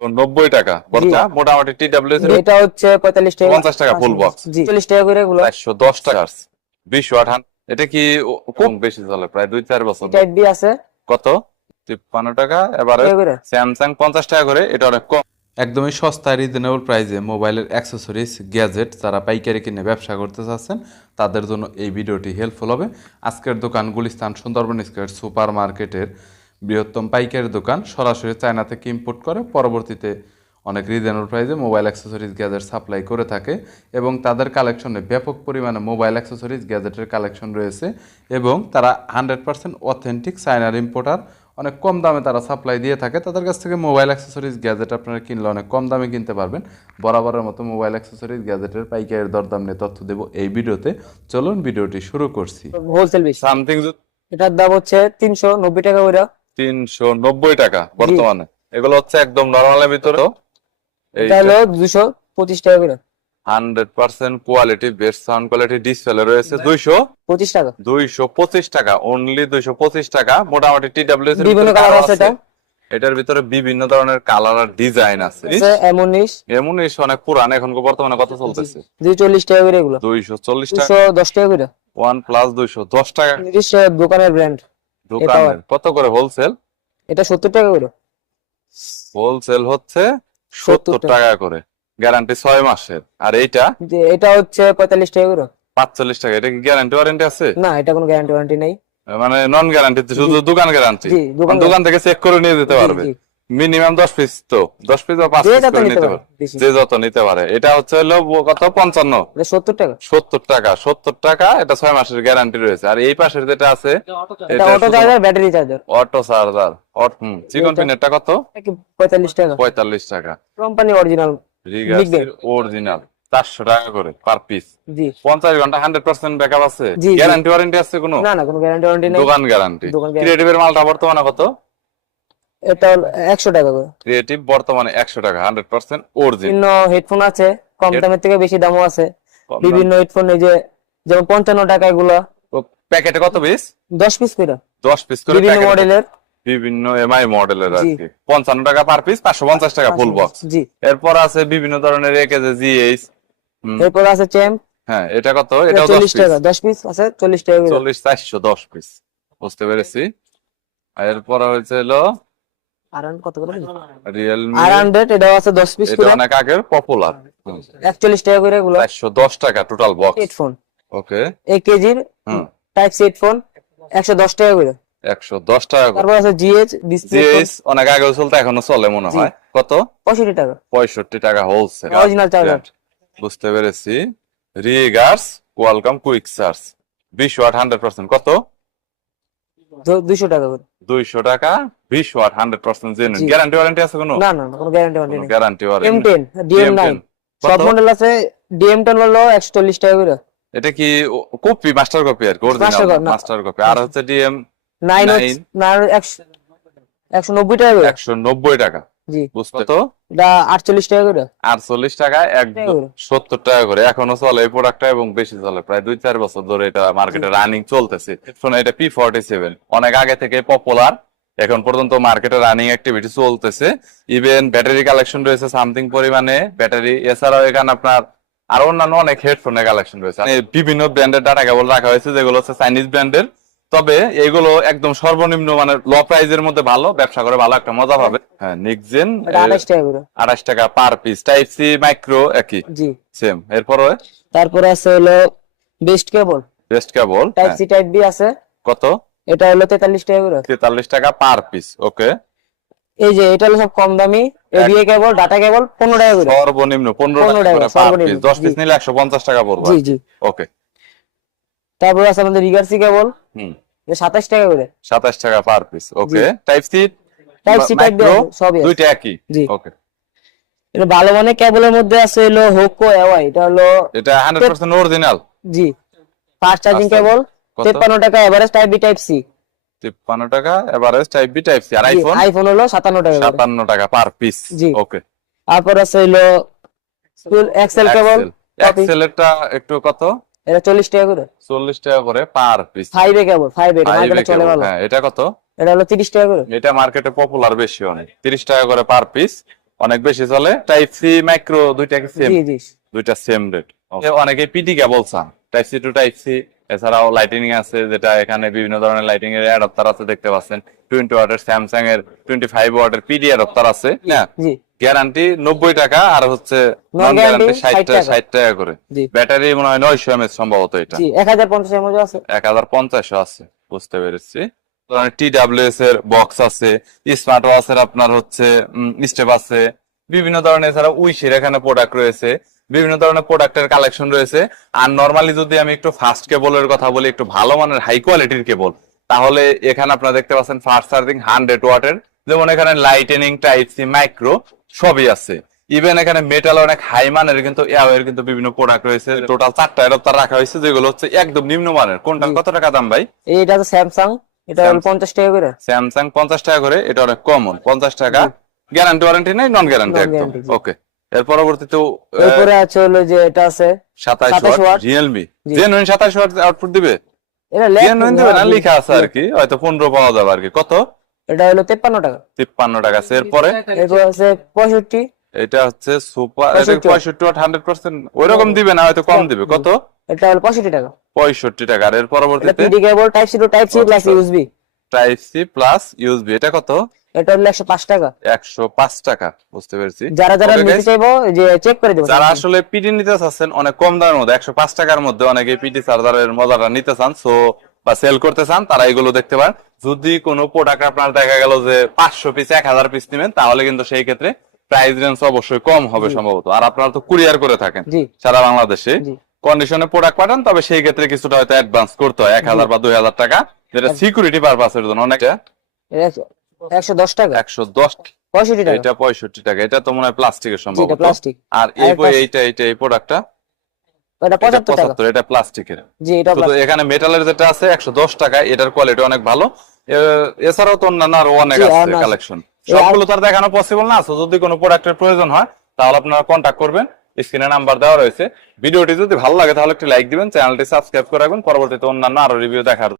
নব্বই টাকা। বর্তা মোটামুটি টি ডাব্লিউ এটা হচ্ছে পঁয়তাল্লিশ টাকা। 50 টাকা full box। চল্লিশ টাকা করে এগুলো। চারশো দশ টাকা। বিশ ওয়াট এটা কি খুব বেশি চলে প্রায় দুই চার বছর টাইপ বি আছে। কত? তিপ্পান্ন টাকা। এবারে স্যামসাং পঞ্চাশ টাকা করে এটা অনেক কম। একদমই সস্তা রিজনেবল প্রাইসে মোবাইলের অ্যাক্সেসরিজ গ্যাজেট যারা পাইকারি কিনে ব্যবসা করতে চাচ্ছেন তাদের জন্য এই ভিডিওটি হেল্পফুল হবে। আজকের দোকান গুলিস্তান সুন্দরবন স্কোয়ার সুপার মার্কেটের বৃহত্তম পাইকারি দোকান সরাসরি চায়না থেকে ইম্পোর্ট করে পরবর্তীতে অনেক রিজনেবল প্রাইসে মোবাইল অ্যাক্সেসরিজ গ্যাজেট সাপ্লাই করে থাকে এবং তাদের কালেকশনে ব্যাপক পরিমাণে মোবাইল অ্যাক্সেসরিজ গ্যাজেটের কালেকশন রয়েছে এবং তারা হান্ড্রেড পার্সেন্ট অথেন্টিক চায়নার ইম্পোর্টার অনেক কম দামে তারা সাপ্লাই দিয়ে থাকে। তাদের কাছ থেকে মোবাইল অ্যাক্সেসরিজ গ্যাজেট আপনারা কিনলে অনেক কম দামে কিনতে পারবেন। বরাবরের মতো মোবাইল অ্যাক্সেসরিজ গ্যাজেটের পাইকারের দরদাম নিয়ে তথ্য দেবো এই ভিডিওতে। চলুন ভিডিওটি শুরু করছি। হোলসেল বেশি। সামথিং এটার দাম হচ্ছে তিনশো নব্বই টাকা করে তিনশো নব্বই টাকা বর্তমানে। এগুলো হচ্ছে একদম নর্মালের ভিতরে। এটা হলো দুশো পঁচিশ টাকা করে। Hundred percent quality best sound quality display রয়েছে দুইশো। পঁচিশ টাকা। দুইশো পঁচিশ টাকা অনলি দুইশো পঁচিশ টাকা। মোটামুটি টি ডাব্লিউ বিভিন্ন কালার আছে এটা। এটার ভিতরে বিভিন্ন ধরনের কালার আর ডিজাইন আছে। এমনিশ এমন ইস অনেক পুরান এখন বর্তমানে কত চলতেছে? দুই চল্লিশ টাকা করে এগুলো। দুইশো চল্লিশ টাকা। দশ টাকা করে। ওয়ান প্লাস দুইশো দশ টাকা। দোকানের ব্র্যান্ড দোকানের কত করে হোলসেল এটা সত্তর টাকা করে। হোলসেল হচ্ছে 70 সত্তর টাকা। করে। গ্যারান্টি ছয় মাসের। আর এইটা? এটা হচ্ছে পঁয়তাল্লিশ টাকা করে। পাঁচচল্লিশ টাকা। এটা কি গ্যারান্টি ওয়ারেন্টি আছে? না এটা কোনো গ্যারান্টি ওয়ারেন্টি নেই। মানে নন গ্যারান্টি শুধু দোকান গ্যারান্টি দোকান দোকান থেকে চেক করে নিয়ে যেতে পারবে। মিনিমাম দশ পিস তো। দশ পিস বা পাঁচ যে পিস যত করে নিতে পারে? যে যত নিতে পারে। এটা হচ্ছে হলো কত? পঞ্চান্ন। সত্তর টাকা। সত্তর টাকা। সত্তর টাকা এটা ছয় মাসের গ্যারান্টি রয়েছে। আর এই পাশের যেটা আছে auto charger battery charger auto charger চিকন পিনেরটা কত? পঁয়তাল্লিশ টাকা। পঁয়তাল্লিশ টাকা। কোম্পানি অরিজিনাল অরিজিনাল চারশো টাকা করে পার পিস পঞ্চাশ ঘণ্টা হান্ড্রেড পার্সেন্ট ব্যাকআপ আছে। গ্যারান্টি ওয়ারেন্টি আছে কোনো? না না কোনো গ্যারান্টি ওয়ারেন্টি নেই। দোকান গ্যারান্টি ক্রিয়েটিভের মালটা বর্তমানে কত? এটা একশো টাকা করে। ক্রিয়েটিভ বর্তমানে একশো টাকা হান্ড্রেড পার্সেন্ট বিভিন্ন হেডফোন আছে কম দামের থেকে বেশি দামও আছে। বিভিন্ন হেডফোন এই যে যেমন পঞ্চান্ন টাকা এগুলো। প্যাকেটে কত পিস দশ পিস করে। দশ পিস করে বিভিন্ন মডেলের বিভিন্ন এমআই মডেলের আর কি। পঞ্চান্ন টাকা পার পিস পাঁচশো পঞ্চাশ টাকা ফুল বক্স জি। এরপর আছে বিভিন্ন ধরনের একেজে জিএইচ এরপর আছে চ্যাম্প হ্যাঁ এটা কত? দশ চল্লিশ টাকা দশ পিস আছে চল্লিশ টাকা চল্লিশ চারশো দশ পিস বুঝতে পেরেছি। আর এরপর হয়েছে হলো আর কত করে রিয়েলমি আর হান্ড্রেড এটাও আছে দশ পিস এটা অনেক আগের পপুলার একচল্লিশ টাকা করে এগুলো। চারশো দশ টাকা টোটাল বক্স হেডফোন ওকে এক কেজির টাইপ সি হেডফোন একশো দশ টাকা করে। একশো দশ টাকা করে। তারপর আছে জিএইচ ডিসপ্লে জিএস অনেক আগে চলতে এখনও চলে মনে হয়। কত? পঁয়ষট্টি টাকা। পঁয়ষট্টি টাকা হোলসেল অরিজিনাল চার্জার বুঝতে পেরেছি। রিগার্স কোয়ালকাম কুইক চার্জ বিশ ওয়াট হান্ড্রেড পার্সেন্ট কত? দুইশো টাকা করে। দুইশো টাকা? বিশ watt hundred percent genuine guarantee warranty আছে কোনো? না না কোনো গ্যারান্টি ওয়ারেন্টি নেই। Guarantee warranty ten DM nine সব মডেল আছে ডিএম টেন হলো একশো চল্লিশ টাকা করে। এটা কি কপি মাস্টার কপি আর অরিজিনাল মাস্টার কপি আর হচ্ছে ডিএম নাইন Nine। না একশো একশো নব্বই টাকা করে। একশো নব্বই টাকা। জি। বুঝতে এটা আটচল্লিশ টাকা করে। আটচল্লিশ টাকা একদম টাকা করে। সত্তর টাকা করে। এখনও চলে এই প্রোডাক্টটা এবং বেশি চলে। প্রায় দুই চার বছর ধরে এটা মার্কেটে রানিং চলতেছে। শোনো এটা পি ফর্টি সেভেন অনেক আগে থেকে পপুলার এখন পর্যন্ত মার্কেটে রানিং অ্যাক্টিভিটি চলতেছে। ইভেন ব্যাটারি কালেকশন রয়েছে সামথিং পরিমাণে। ব্যাটারি এছাড়াও এখানে আপনার আরও অন্যান্য অনেক হেডফোনের কালেকশন রয়েছে। মানে বিভিন্ন ব্র্যান্ডের ডাটা কেবল রাখা হয়েছে যেগুলো হচ্ছে চাইনিজ ব্র্যান্ডের তবে এগুলো একদম সর্বনিম্ন মানে ল প্রাইজের মধ্যে ভালো ব্যবসা করে ভালো একটা মজা পাবে। হ্যাঁ নিকজেন আঠাশ টাকা per piece type C micro একই। জি। সেম এরপরে? তারপরে আছে হলো best cable best cable type C type B আছে। কত? এটা হলো তেতাল্লিশ টাকা করে। তেতাল্লিশ টাকা পার পিস ওকে। এই যে এটা হলো সব কম দামি। এবিএ কেবল ডাটা কেবল পনেরো টাকা করে। সর্বনিম্ন পনেরো 15 টাকা করে পার পিস দশ পিস নিলে একশো পঞ্চাশ টাকা পড়বে জি জি। ওকে। তারপরে আছে আমাদের রিগার্সি কেবল। হুম। সাতাশ টাকা করে। সাতাশ টাকা per piece okay type C type C type সবই আছে। দুইটা একই? জি। ওকে এটা ভালো মানে কেবলের মধ্যে আছে হলো হোকো এওয়াই এটা হলো এটা হান্ড্রেড পার্সেন্ট অরিজিনাল জি। ফাস্ট চার্জিং কেবল কত? তেপ্পান্ন টাকা average type B type C তিপ্পান্ন টাকা average type B type C আর আইফোন আইফোন হলো সাতান্ন টাকা করে। সাতান্ন টাকা পার পিস জি। ওকে তারপর আছে হলো এক্সেল কেবল copy। এক্সেলেরটা একটু কত? এটা চল্লিশ টাকা করে? চল্লিশ টাকা করে per piece five A cable five A মার্কেটে চলে ভালো। হ্যাঁ এটা কত? এটা হলো তিরিশ টাকা করে। এটা মার্কেটে পপুলার বেশি অনেক। তিরিশ টাকা করে পার পিস অনেক বেশি চলে। টাইপ সি মাইক্রো দুইটা সেম জি জি। দুইটা সেম রেট অনেকে পিটি কেবল চান। Type C to type C এছাড়াও লাইটিং আছে যেটা এখানে বিভিন্ন ধরনের লাইটিং এর অ্যাডাপ্টার আছে দেখতে পাচ্ছেন। টোয়েন্টি ওয়াটের স্যামসাং এর টোয়েন্টি ফাইভ ওয়াটের পিডি অ্যাডাপ্টার আছে না জি। গ্যারান্টি নব্বই টাকা আর হচ্ছে নন গ্যারান্টি ষাট 60 টাকা টাকা। ষাট টাকা করে। ব্যাটারি মনে হয় নয়শো এমএচ সম্ভবত এটা। এক হাজার পঞ্চাশ এর মধ্যে আছে। এক হাজার পঞ্চাশও আছে বুঝতে পেরেছি। টি ডাব্লিউএস এর বক্স আছে স্মার্ট ওয়াচের আপনার হচ্ছে স্টেপ আছে। বিভিন্ন ধরনের এছাড়া উইশের এখানে প্রোডাক্ট রয়েছে। বিভিন্ন ধরনের প্রোডাক্টের কালেকশন রয়েছে। আর নর্মালি যদি আমি একটু ফাস্ট কেবলের কথা বলি একটু ভালো মানের হাই কোয়ালিটির কেবল তাহলে এখানে আপনারা দেখতে পাচ্ছেন ফাস্ট চার্জিং হান্ড্রেড ওয়াটের যেমন এখানে লাইটেনিং টাইপ সি মাইক্রো সবই আছে। ইভেন এখানে মেটাল অনেক হাই মানের কিন্তু এর কিন্তু বিভিন্ন প্রোডাক্ট রয়েছে। টোটাল চারটা অ্যাডাপ্টার রাখা হয়েছে যেগুলো হচ্ছে একদম নিম্নমানের কোনটা কত টাকা দাম ভাই? এইটা আছে স্যামসাং এটা হলো। পঞ্চাশ টাকা করে। স্যামসাং পঞ্চাশ টাকা করে এটা অনেক কমন পঞ্চাশ টাকা। গ্যারান্টি ওয়ারেন্টি নাই? নন গ্যারান্টি একদম ওকে এর পরবর্তীতে এরপরে আছে হলো যে এটা আছে সাতাশ 27 ওয়াট। রিয়েলমি। জেনুইন সাতাশ ওয়াট আউটপুট দিবে? এটা জেনুইন দিবে না? লেখা আছে আর কি। হয়তো পনেরো পাওয়া যাবে আর কি। কত? এটা হলো তেপ্পান্ন টাকা। তিপ্পান্ন টাকা। এরপরে? এরপর আছে পঁয়ষট্টি। এটা হচ্ছে সুপার পঁয়ষট্টি। ওয়াট হান্ড্রেড পার্সেন্ট ওইরকম দিবে না হয়তো কম দিবে। কত? এটা হলো পঁয়ষট্টি টাকা। পঁয়ষট্টি টাকা। এর পরবর্তীতে? PD cable type C to type C plus USB type C plus USB এটা কত? এটা হলো একশো পাঁচ টাকা। একশো পাঁচ টাকা। বুঝতে পেরেছি। যারা যারা নিতে চাইব যে চেক করে দেবো। যারা আসলে পিটি নিতে চাচ্ছেন অনেক কম দামের মধ্যে একশো পাঁচ টাকার মধ্যে অনেকে পিটি চার্জারের মজাটা নিতে চান সো বা সেল করতে চান তারা এগুলো দেখতে পারেন। যদি কোনো প্রোডাক্ট আপনার দেখা গেল যে পাঁচশো পিস এক হাজার পিস নেবেন তাহলে কিন্তু সেই ক্ষেত্রে প্রাইস রেঞ্জ অবশ্যই কম হবে সম্ভবত। আর আপনারা তো কুরিয়ার করে থাকেন সারা বাংলাদেশে। কন্ডিশনে প্রোডাক্ট পাঠান তবে সেই ক্ষেত্রে কিছুটা হয়তো অ্যাডভান্স করতে হয়। এক হাজার বা দুই হাজার টাকা যেটা সিকিউরিটি পারপাসের জন্য। অনেকটা একশো- দশ টাকা। একশো দশ পঁয়ষট্টি টাকা। এটা পঁয়ষট্টি টাকা। এটা তো মনে হয় প্লাস্টিকের সম্ভবত। প্লাস্টিক। আর এই এইটা এইটা এই প্রোডাক্টটা এটা পঁচাত্তর টাকা। পঁচাত্তর এটা প্লাস্টিকের। জি এটা শুধু এখানে মেটালের যেটা আছে একশো দশ টাকা এটার কোয়ালিটি অনেক ভালো। এছাড়াও তো অন্যান্য আরও অনেক আছে কালেকশন সবগুলো তো আর দেখানো পসিবল না যদি কোনো প্রোডাক্টের প্রয়োজন হয় তাহলে আপনারা কন্টাক্ট করবেন। স্ক্রিনে নাম্বার দেওয়া রয়েছে। ভিডিওটি যদি ভালো লাগে তাহলে একটি লাইক দিবেন চ্যানেলটি সাবস্ক্রাইব করে রাখবেন। পরবর্তীতে অন্যান্য আরও রিভিউ দেখার